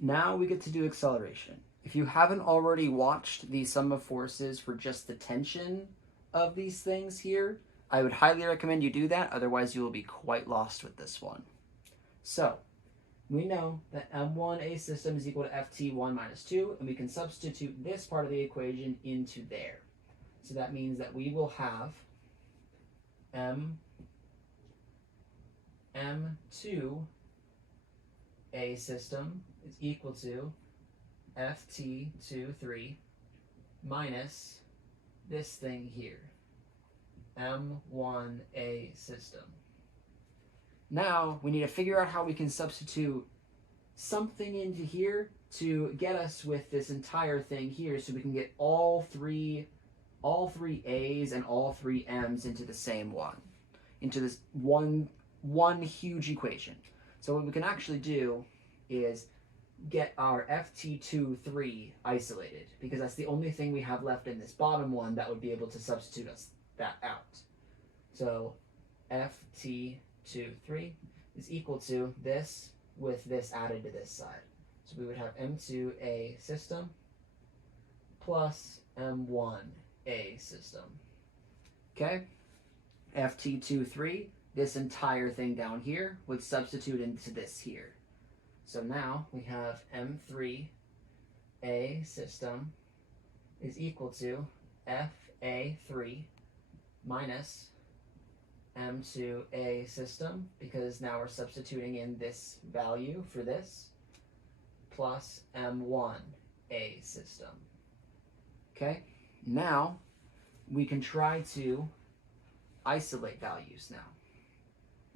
Now we get to do acceleration. If you haven't already watched the sum of forces for just the tension of these things here, I would highly recommend you do that, otherwise you will be quite lost with this one. So, we know that M1A system is equal to FT1 minus 2, and we can substitute this part of the equation into there. So that means that we will have M2A system is equal to FT23 minus this thing here, M1A system. Now we need to figure out how we can substitute something into here to get us with this entire thing here so we can get all three A's and all three M's into the same one, into this one huge equation. So what we can actually do is get our FT23 isolated, because that's the only thing we have left in this bottom one that would be able to substitute us that out. So FT23 is equal to this with this added to this side. So we would have M2A system plus M1A system. Okay? FT23, this entire thing down here, would substitute into this here. So now we have M3A system is equal to FA3 minus M2A system, because now we're substituting in this value for this, plus M1A system. Okay, now we can try to isolate values now.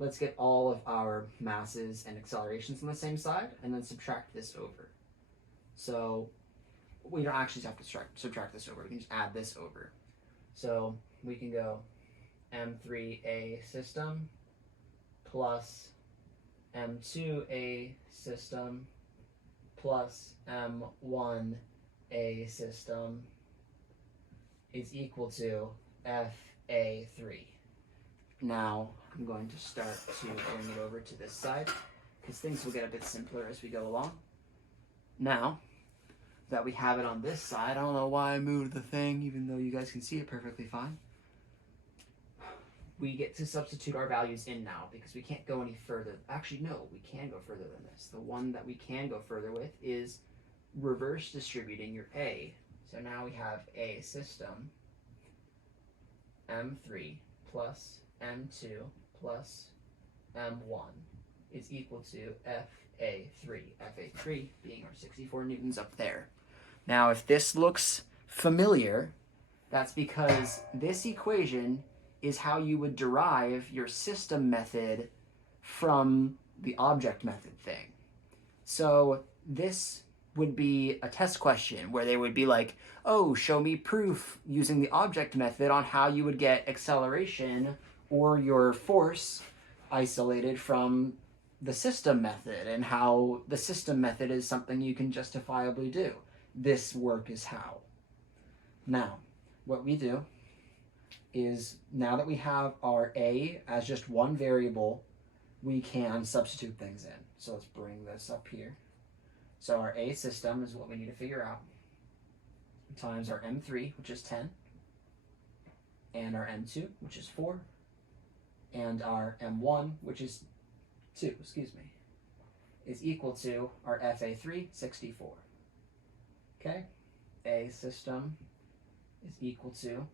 Let's get all of our masses and accelerations on the same side and then subtract this over. So we don't actually have to subtract this over, we can just add this over. So we can go M3A system plus M2A system plus M1A system is equal to FA3. Now I'm going to start to bring it over to this side, because things will get a bit simpler as we go along. Now that we have it on this side, I don't know why I moved the thing, even though you guys can see it perfectly fine. We get to substitute our values in now, because we can't go any further. Actually, no, we can go further than this. The one that we can go further with is reverse distributing your A. So now we have A system, M3 plus M2 plus M1 is equal to FA3. FA3 being our 64 newtons up there. Now, if this looks familiar, that's because this equation is how you would derive your system method from the object method thing. So this would be a test question where they would be like, oh, show me proof using the object method on how you would get acceleration or your force isolated from the system method, and how the system method is something you can justifiably do. This work is how. Now, what we do is, now that we have our A as just one variable, we can substitute things in. So let's bring this up here. So our A system is what we need to figure out, times our M3, which is 10, and our M2, which is 4, and our M1, which is 2, is equal to our FA3, 64. Okay, A system is equal to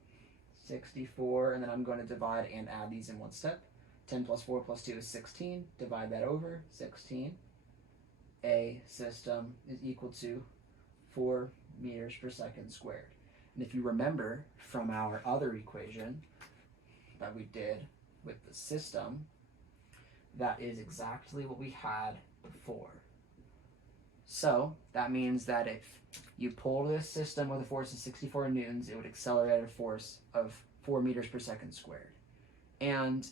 64, and then I'm going to divide and add these in one step. 10 plus 4 plus 2 is 16. Divide that over, 16. A system is equal to 4 meters per second squared. And if you remember from our other equation that we did with the system, that is exactly what we had before. So that means that if you pull this system with a force of 64 newtons, it would accelerate at a force of 4 meters per second squared. And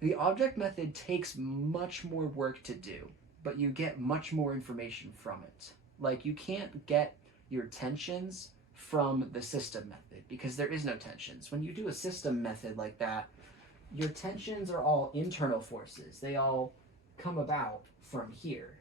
the object method takes much more work to do, but you get much more information from it. Like, you can't get your tensions from the system method because there is no tensions. When you do a system method like that, your tensions are all internal forces. They all come about from here.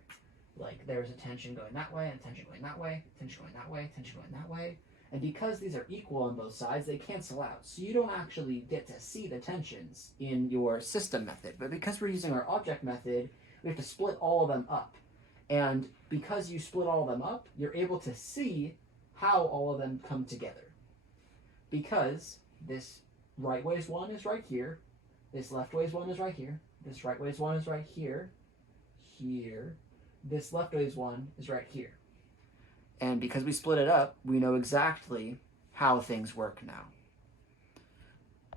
Like there's a tension going that way, and tension going that way, tension going that way, tension going that way. And because these are equal on both sides, they cancel out. So you don't actually get to see the tensions in your system method. But because we're using our object method, we have to split all of them up. And because you split all of them up, you're able to see how all of them come together. Because this right ways one is right here, this left ways one is right here, this right ways one is right here, here, this left ways one is right here. And because we split it up, we know exactly how things work now.